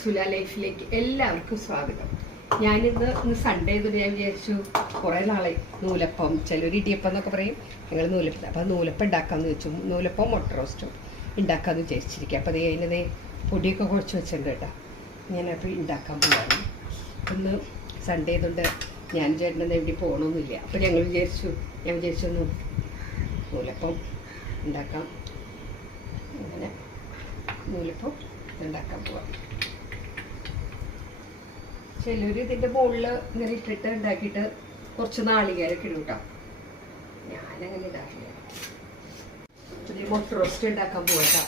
സുല ലൈഫിലേക്ക് എല്ലാവർക്കും സ്വാഗതം. ഇന്ന് സൺഡേ ആയതുകൊണ്ട് ഞാൻ വിചാരിച്ചു കുറേ നാളെ നൂലപ്പം, ചിലർ ഇടിയപ്പം എന്നൊക്കെ പറയും, ഞങ്ങൾ നൂലപ്പം. അപ്പോൾ നൂലപ്പം ഉണ്ടാക്കാമെന്ന് വെച്ചു. നൂലപ്പം മുട്ട റോസ്റ്റും ഉണ്ടാക്കാമെന്ന് വിചാരിച്ചിരിക്കുക. അപ്പോൾ അതിനതേ പൊടിയൊക്കെ കുഴച്ച് വെച്ചിട്ടുണ്ട് കേട്ടോ. ഞാനപ്പോൾ ഉണ്ടാക്കാൻ പോവാണ്. ഇന്ന് സൺഡേ ആയതുകൊണ്ട് ഞാൻ ചേട്ടനെന്ന് എവിടെ പോകണമെന്നില്ല. അപ്പോൾ ഞാൻ വിചാരിച്ചൊന്ന് നൂലപ്പം ഉണ്ടാക്കാം. അങ്ങനെ നൂലപ്പം ഉണ്ടാക്കാൻ പോവാം. ചിലർ ഇതിൻ്റെ മുകളിൽ ഇങ്ങനെ ഇട്ടിട്ട് ഉണ്ടാക്കിയിട്ട് കുറച്ച് നാളികേരൊക്കെ ഇടും കേട്ടോ. ഞാനങ്ങനെ ഇടാറില്ല. ഒരു മുട്ട റോസ്റ്റ് ഉണ്ടാക്കാൻ പോകട്ടോ.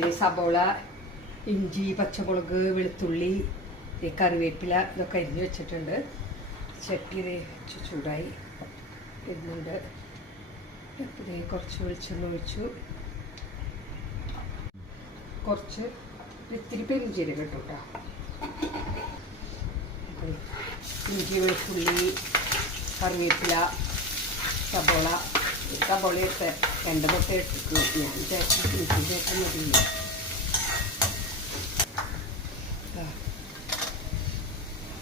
ഈ സബോള, ഇഞ്ചി, പച്ചമുളക്, വെളുത്തുള്ളി, ഈ കറിവേപ്പില ഇതൊക്കെ അരിഞ്ഞ് വെച്ചിട്ടുണ്ട്. ചട്ടി ചൂടായി ഇരുന്നുണ്ട്. കുറച്ച് വെളിച്ചെണ്ണ ഒഴിച്ചു. കുറച്ച് ഇത്തിരി പെരുംജീരകം ഇട്ടു കേട്ടോ. ഇഞ്ചി, വെളുത്തുള്ളി, കറിവേപ്പില, സബോളയൊക്കെ 2 മുട്ട ഇട്ടിട്ടു. ഞാൻ ചേർക്കാൻ മതിയില്ല.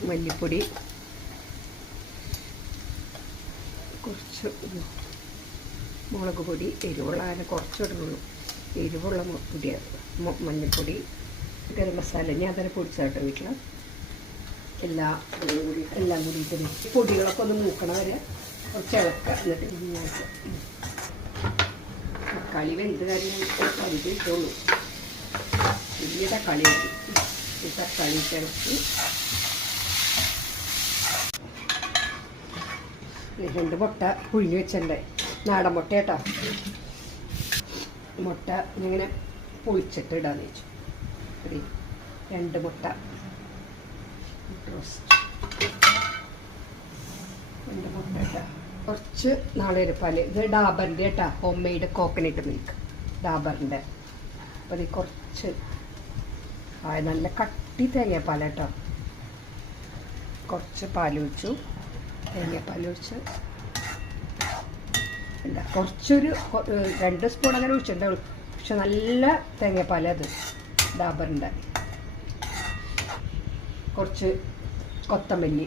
മല്ലിപ്പൊടി, കുറച്ച് മുളക് പൊടി, എരിവുള്ള അതിന് കുറച്ചിടുന്നുള്ളൂ. എരിവുള്ള പൊടിയാണ്. മഞ്ഞൾപ്പൊടി, ഗരം മസാല ഞാൻ തന്നെ പൊടിച്ചാട്ടോ വീട്ടിൽ. എല്ലാം കൂടിയിട്ട് പൊടികളൊക്കെ ഒന്ന് മൂക്കണ വരെ കുറച്ച് ഇളക്കുക. എന്നിട്ട് ഞാൻ തക്കാളി വെന്ത് കാര്യം പകുതി ഇട്ടുള്ളൂ. വലിയ തക്കാളി ഈ തക്കാളി ചേർത്ത് 2 മുട്ട പുഴുങ്ങി വെച്ചിട്ടുണ്ട്. നാടൻ മുട്ട കേട്ടോ. മുട്ട ഇങ്ങനെ പൊളിച്ചിട്ട് ഇടാന്ന് വെച്ചു. 2 മുട്ട റോസ്റ്റ്, 2 മുട്ട കേട്ടോ. കുറച്ച് നാളികേരപ്പാൽ. ഇത് ഡാബറിൻ്റെ കേട്ടോ, ഹോം മെയ്ഡ് കോക്കനട്ട് മിൽക്ക് ഡാബറിൻ്റെ. അപ്പോൾ ഇത് കുറച്ച് നല്ല കട്ടി തേങ്ങാപ്പാൽ കേട്ടോ. കുറച്ച് പാൽ ഒഴിച്ചു. തേങ്ങാപ്പാൽ ഒഴിച്ച് എന്താ കുറച്ചൊരു 2 സ്പൂൺ അങ്ങനെ ഒഴിച്ചിട്ടുണ്ടാവുള്ളൂ. പക്ഷെ നല്ല തേങ്ങാപ്പാൽ അത് ഡാബറിൻ്റെ. കുറച്ച് കൊത്തമല്ലി.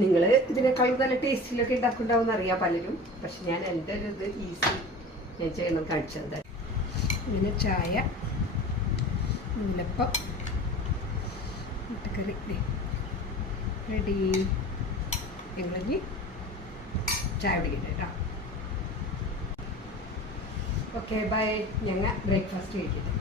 നിങ്ങൾ ഇതിനേക്കാളും നല്ല ടേസ്റ്റിലൊക്കെ ഉണ്ടാക്കുന്നുണ്ടാവും അറിയാം പലരും. പക്ഷെ ഞാൻ എൻ്റെ ഒരു ഇത് ഈസി ഞാൻ ചെയ്യണം കാണിച്ചത്. ഇങ്ങനെ ചായ, നൂലപ്പം, മുട്ടക്കറി റെഡി. ഞങ്ങളിനി ചായ കുടിക്കട്ടെ കേട്ടോ. Okay bye. ഞങ്ങൾ ബ്രേക്ക്ഫാസ്റ്റ് കഴിക്കട്ടെ.